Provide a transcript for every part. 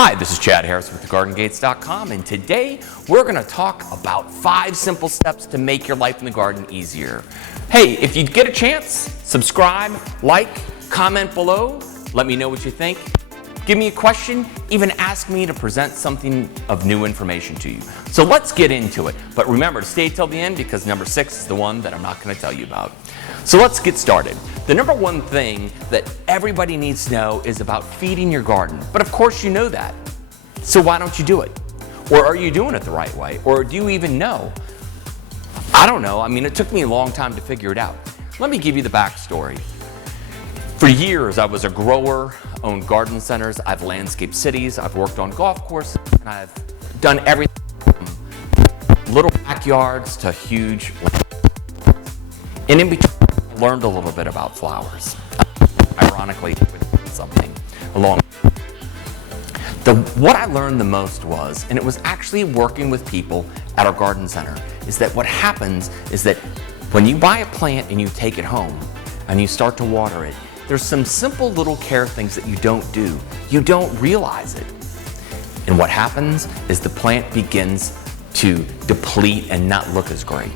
Hi, this is Chad Harris with thegardengates.com, and today we're going to talk about 5 simple steps to make your life in the garden easier. Hey, if you get a chance, subscribe, like, comment below, let me know what you think. Give me a question, even ask me to present something of new information to you. So let's get into it. But remember to stay till the end because number 6 is the one that I'm not going to tell you about. So let's get started. The number one thing that everybody needs to know is about feeding your garden. But of course you know that. So why don't you do it? Or are you doing it the right way? Or do you even know? I don't know. I mean, it took me a long time to figure it out. Let me give you the backstory. For years, I was a grower, owned garden centers, I've landscaped cities, I've worked on golf courses, and I've done everything from little backyards to huge. And in between, I learned a little bit about flowers. Ironically, something along. What I learned the most was, and it was actually working with people at our garden center, is that what happens is that when you buy a plant and you take it home and you start to water it, there's some simple little care things that you don't do. You don't realize it. And what happens is the plant begins to deplete and not look as great.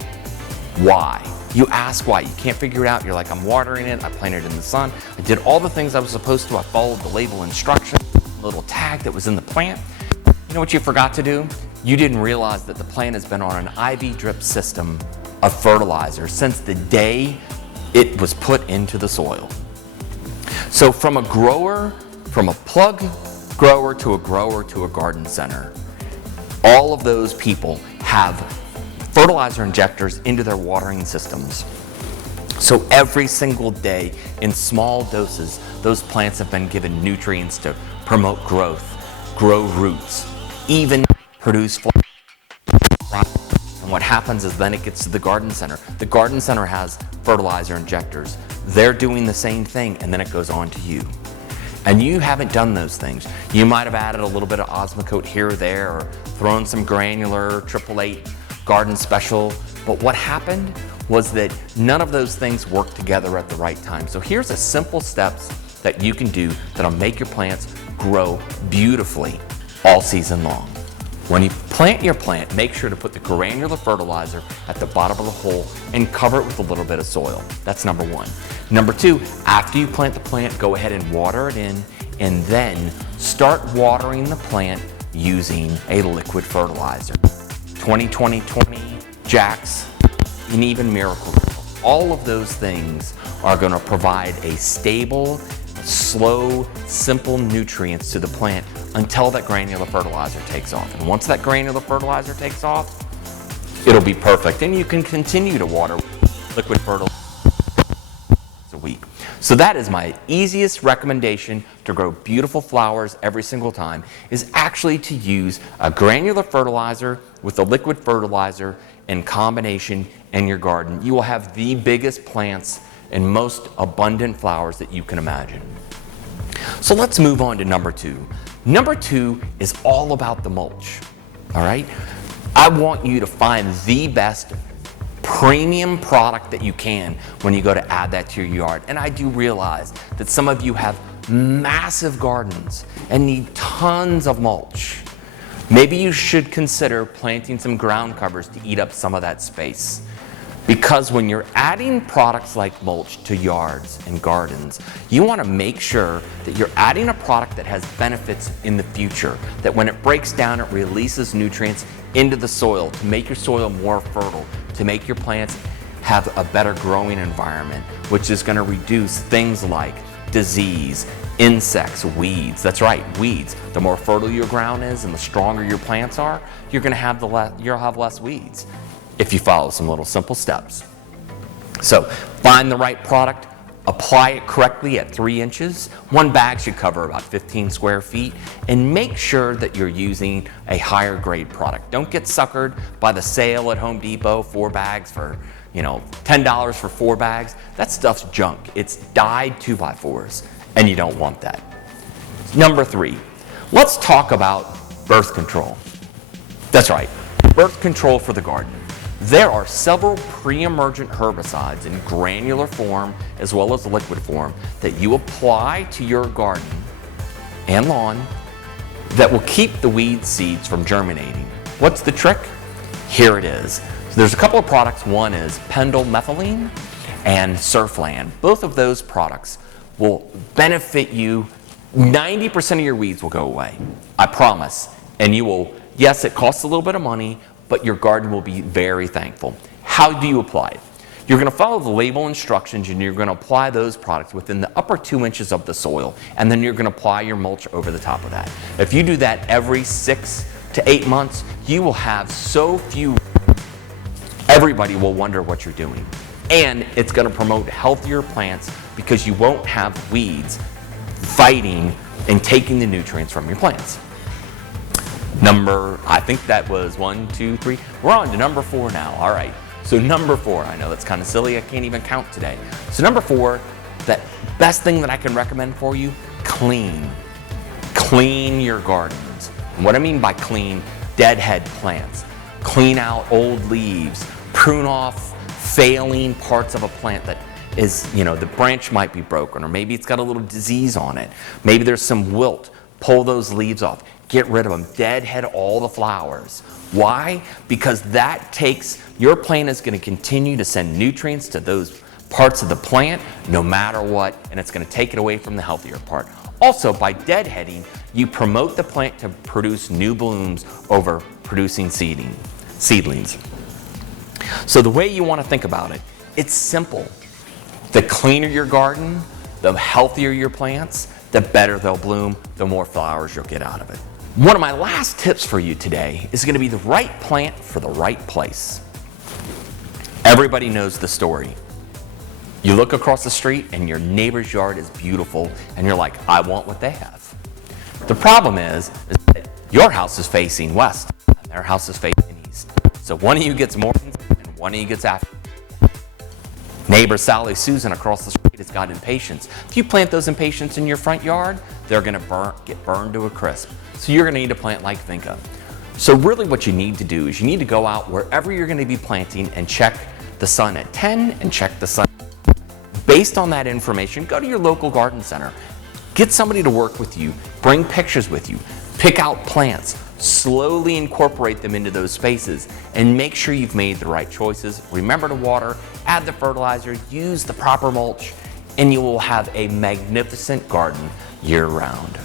Why? You ask why. You can't figure it out. You're like, I'm watering it. I planted it in the sun. I did all the things I was supposed to. I followed the label instructions, the little tag that was in the plant. You know what you forgot to do? You didn't realize that the plant has been on an IV drip system of fertilizer since the day it was put into the soil. So from a grower, from a plug grower to a garden center, all of those people have fertilizer injectors into their watering systems. So every single day in small doses, those plants have been given nutrients to promote growth, grow roots, even produce flowers. And what happens is then it gets to the garden center. The garden center has fertilizer injectors. They're doing the same thing, and then it goes on to you. And you haven't done those things. You might have added a little bit of Osmocote here or there, or thrown some granular 888 garden special. But what happened was that none of those things work together at the right time. So here's a simple steps that you can do that'll make your plants grow beautifully all season long. When you plant your plant, make sure to put the granular fertilizer at the bottom of the hole and cover it with a little bit of soil. That's number 1. Number 2, after you plant the plant, go ahead and water it in, and then start watering the plant using a liquid fertilizer. 20-20-20, Jax, and even Miracle. All of those things are going to provide a stable, slow, simple nutrients to the plant until that granular fertilizer takes off. And once that granular fertilizer takes off, it'll be perfect. And you can continue to water liquid fertilizer a week. So that is my easiest recommendation to grow beautiful flowers every single time, is actually to use a granular fertilizer with a liquid fertilizer in combination in your garden. You will have the biggest plants and most abundant flowers that you can imagine. So let's move on to number 2. Number 2 is all about the mulch, all right? I want you to find the best premium product that you can when you go to add that to your yard. And I do realize that some of you have massive gardens and need tons of mulch. Maybe you should consider planting some ground covers to eat up some of that space. Because when you're adding products like mulch to yards and gardens, you want to make sure that you're adding a product that has benefits in the future, that when it breaks down, it releases nutrients into the soil to make your soil more fertile, to make your plants have a better growing environment, which is going to reduce things like disease, insects, weeds. That's right, weeds. The more fertile your ground is and the stronger your plants are, you'll have less weeds, if you follow some little simple steps. So find the right product, apply it correctly at 3 inches. 1 bag should cover about 15 square feet, and make sure that you're using a higher grade product. Don't get suckered by the sale at Home Depot, 4 bags for $10 for 4 bags. That stuff's junk. It's dyed 2x4s, and you don't want that. Number 3, let's talk about birth control. That's right, birth control for the garden. There are several pre-emergent herbicides in granular form as well as liquid form that you apply to your garden and lawn that will keep the weed seeds from germinating. What's the trick? Here it is. So there's a couple of products. One is pendimethalin and Surfland. Both of those products will benefit you. 90% of your weeds will go away, I promise. And you will, yes, it costs a little bit of money, but your garden will be very thankful. How do you apply it? You're going to follow the label instructions, and you're going to apply those products within the upper 2 inches of the soil, and then you're going to apply your mulch over the top of that. If you do that every 6 to 8 months, you will have so few, everybody will wonder what you're doing. And it's going to promote healthier plants because you won't have weeds fighting and taking the nutrients from your plants. I think that was 1, 2, 3. We're on to number 4 now. All right. So number 4, I know that's kind of silly. I can't even count today. So number 4, that best thing that I can recommend for you, clean. Clean your gardens. And what I mean by clean, deadhead plants. Clean out old leaves. Prune off failing parts of a plant that is, the branch might be broken, or maybe it's got a little disease on it. Maybe there's some wilt. Pull those leaves off. Get rid of them. Deadhead all the flowers. Why? Because that your plant is going to continue to send nutrients to those parts of the plant no matter what, and it's going to take it away from the healthier part. Also, by deadheading, you promote the plant to produce new blooms over producing seedlings. So the way you want to think about it, it's simple. The cleaner your garden, the healthier your plants, the better they'll bloom, the more flowers you'll get out of it. One of my last tips for you today is going to be the right plant for the right place. Everybody knows the story. You look across the street and your neighbor's yard is beautiful and you're like, I want what they have. The problem is that your house is facing west and their house is facing east. So one of you gets mornings and one of you gets afternoons. Neighbor Sally Susan across the street has got impatiens. If you plant those impatiens in your front yard, they're going to get burned to a crisp. So you're going to need a plant like Vinca. So really what you need to do is you need to go out wherever you're going to be planting and check the sun at 10 and check the sun. Based on that information, go to your local garden center. Get somebody to work with you. Bring pictures with you. Pick out plants. Slowly incorporate them into those spaces and make sure you've made the right choices. Remember to water, add the fertilizer, use the proper mulch, and you will have a magnificent garden year-round.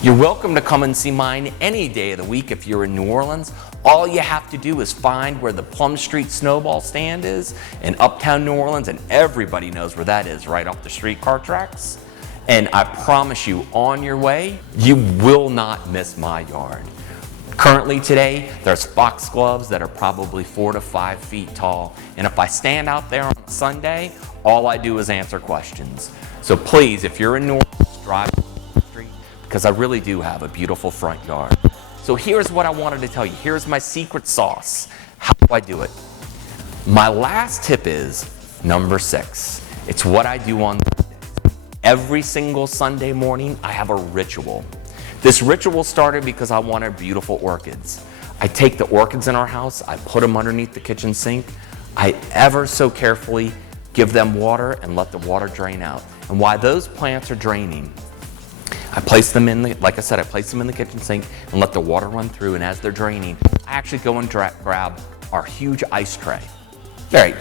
You're welcome to come and see mine any day of the week if you're in New Orleans. All you have to do is find where the Plum Street Snowball Stand is in Uptown New Orleans, and everybody knows where that is, right off the streetcar tracks. And I promise you, on your way, you will not miss my yard. Currently today, there's foxgloves that are probably 4 to 5 feet tall. And if I stand out there on a Sunday, all I do is answer questions. So please, if you're in New Orleans, drive down the street, because I really do have a beautiful front yard. So here's what I wanted to tell you. Here's my secret sauce. How do I do it? My last tip is number 6. It's what I do on Sundays. Every single Sunday morning, I have a ritual. This ritual started because I wanted beautiful orchids. I take the orchids in our house, I put them underneath the kitchen sink. I ever so carefully give them water and let the water drain out. And while those plants are draining, I place them in like I said, I place them in the kitchen sink and let the water run through. And as they're draining, I actually go and grab our huge ice tray. All right,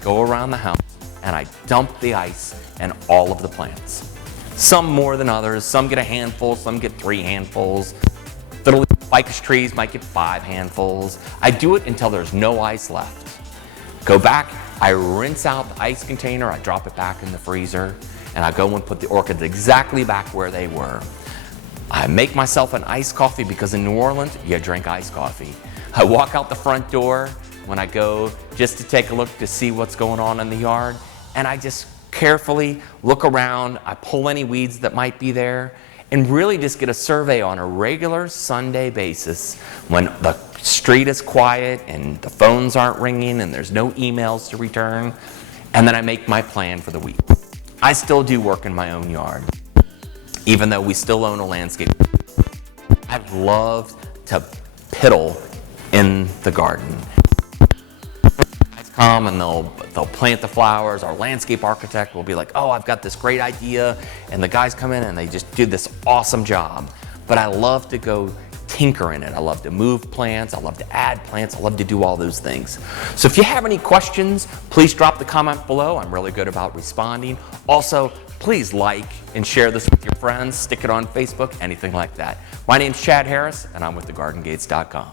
go around the house and I dump the ice and all of the plants. Some more than others. Some get a handful, some get 3 handfuls. Little ficus trees might get 5 handfuls. I do it until there's no ice left. Go back, I rinse out the ice container, I drop it back in the freezer, and I go and put the orchids exactly back where they were. I make myself an iced coffee because in New Orleans, you drink iced coffee. I walk out the front door when I go just to take a look to see what's going on in the yard, and I just carefully look around, I pull any weeds that might be there, and really just get a survey on a regular Sunday basis when the street is quiet and the phones aren't ringing and there's no emails to return, and then I make my plan for the week. I still do work in my own yard, even though we still own a landscape. I've loved to piddle in the garden. Come and they'll plant the flowers. Our landscape architect will be like, oh, I've got this great idea. And the guys come in and they just do this awesome job. but I love to go tinker in it. I love to move plants, I love to add plants, I love to do all those things. So if you have any questions, please drop the comment below. I'm really good about responding. Also, please like and share this with your friends, stick it on Facebook, anything like that. My name's Chad Harris, and I'm with thegardengates.com.